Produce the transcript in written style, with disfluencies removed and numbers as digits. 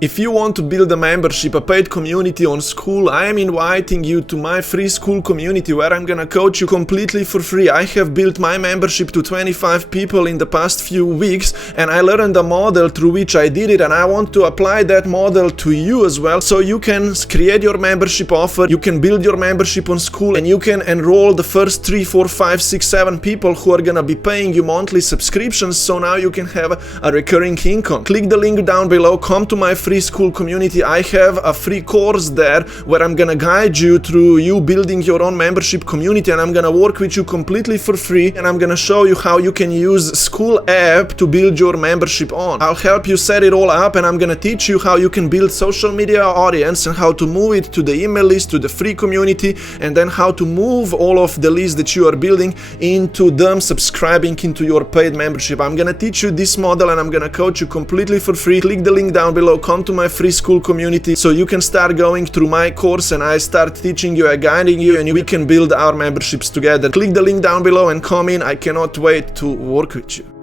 If you want to build a membership, a paid community on Skool, I am inviting you to my free Skool community where I'm gonna coach you completely for free. I have built my membership to 25 people in the past few weeks, and I learned a model through which I did it, and I want to apply that model to you as well, so you can create your membership offer, you can build your membership on Skool, and you can enroll the first 3, 4, 5, 6, 7 people who are gonna be paying you monthly subscriptions, so now you can have a recurring income. Click the link down below, come to my free Skool community. I have a free course there where I'm gonna guide you through you building your own membership community, and I'm gonna work with you completely for free, and I'm gonna show you how you can use Skool app to build your membership on. I'll help you set it all up, and I'm gonna teach you how you can build social media audience and how to move it to the email list, to the free community, and then how to move all of the lists that you are building into them subscribing into your paid membership. I'm gonna teach you this model, and I'm gonna coach you completely for free. Click the link down below, come to my free Skool community so you can start going through my course, and I start teaching you and guiding you, and we can build our memberships together. Click the link down below and come in. I cannot wait to work with you.